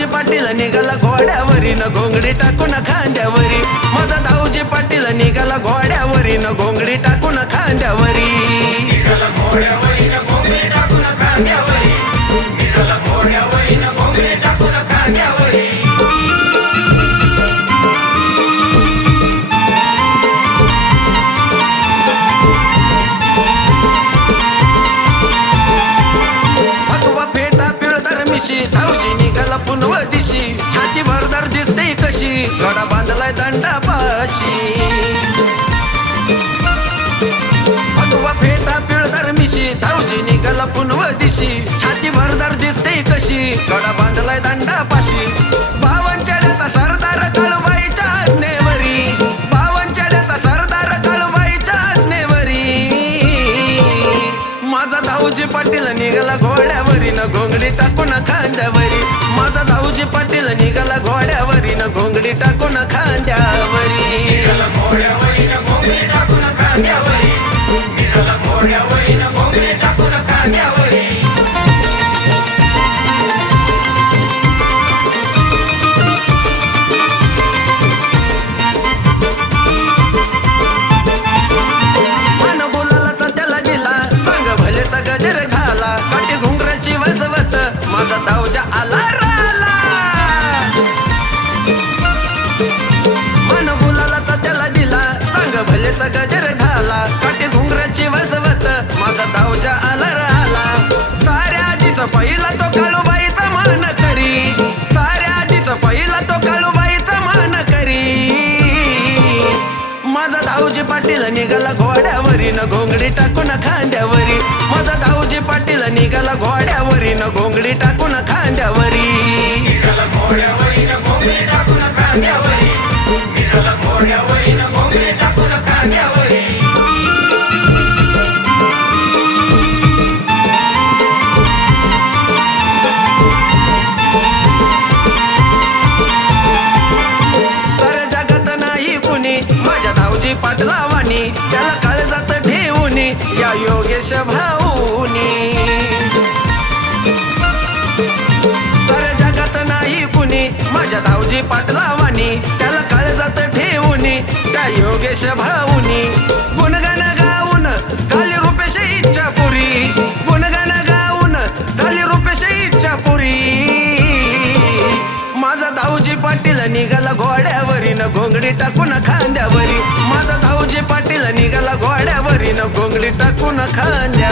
दाऊजी पाटील निघाला घोड्यावरी न घोंगडी टाकून खांद्यावरी. माझा दाऊजी पाटील निघाला घोड्यावरी न घोंगडी टाकून खांद्यावरी. धावजी पुनव दिशी. छाती भरदार दिसते कशी. गडा बांधलाय दंडापाशी. भगवा फेटा पिळदार मिशी. धावजी निघाला पुनव दिशी. छाती भरदार दिसते कशी. गडा बांधलाय दंडापाशी. बावनचड्याचा सरदार कळबाईच्या आज्ञेवरी बावनचड्याचा सरदार कळबाईच्या आज्ञेवरी माझा धावजी पाटील निघाला घोड्यावरी न घोंगडी टाकून खांद्यावरी. माझा धावजी पाटील निघाला घोड्यावरी न घोंगडी टाकून खांद्यावरी. गजर झाला. काठी घुंगराची वजवत माझा दावजा आला. मन बोलाला त्याला दिला. रंग भलेचा गजर झाला. काटे घुंगराची वजवत माझा दावजा आला राहिला. साऱ्या आधीचा पहिला तो काळूबाईचा मान करी. साऱ्या आधीचा पहिला तो काळूबाईचा मान करी. माझा धावजी पाटील निघाला घोड्यावरी न घोंगडी टाकून खांद्यावरी. माझा धावजी पाटील निघाला घोड्यावरी न घोंगडी टाकून खांद्यावरी. खांद्यावरी. माझ्या त्याला काळजात ठेवूनी या योगेश भाऊनी. सर जगात नाही पुणे माझ्या धावजी पाटला त्याला काळजात ठेवूनी त्या योगेश भाऊ निघाला घोड्यावरी न घोंगडी टाकून खांद्यावरी. माझा धावजी पाटील निघाला घोड्यावरी न घोंगडी टाकून खांद्या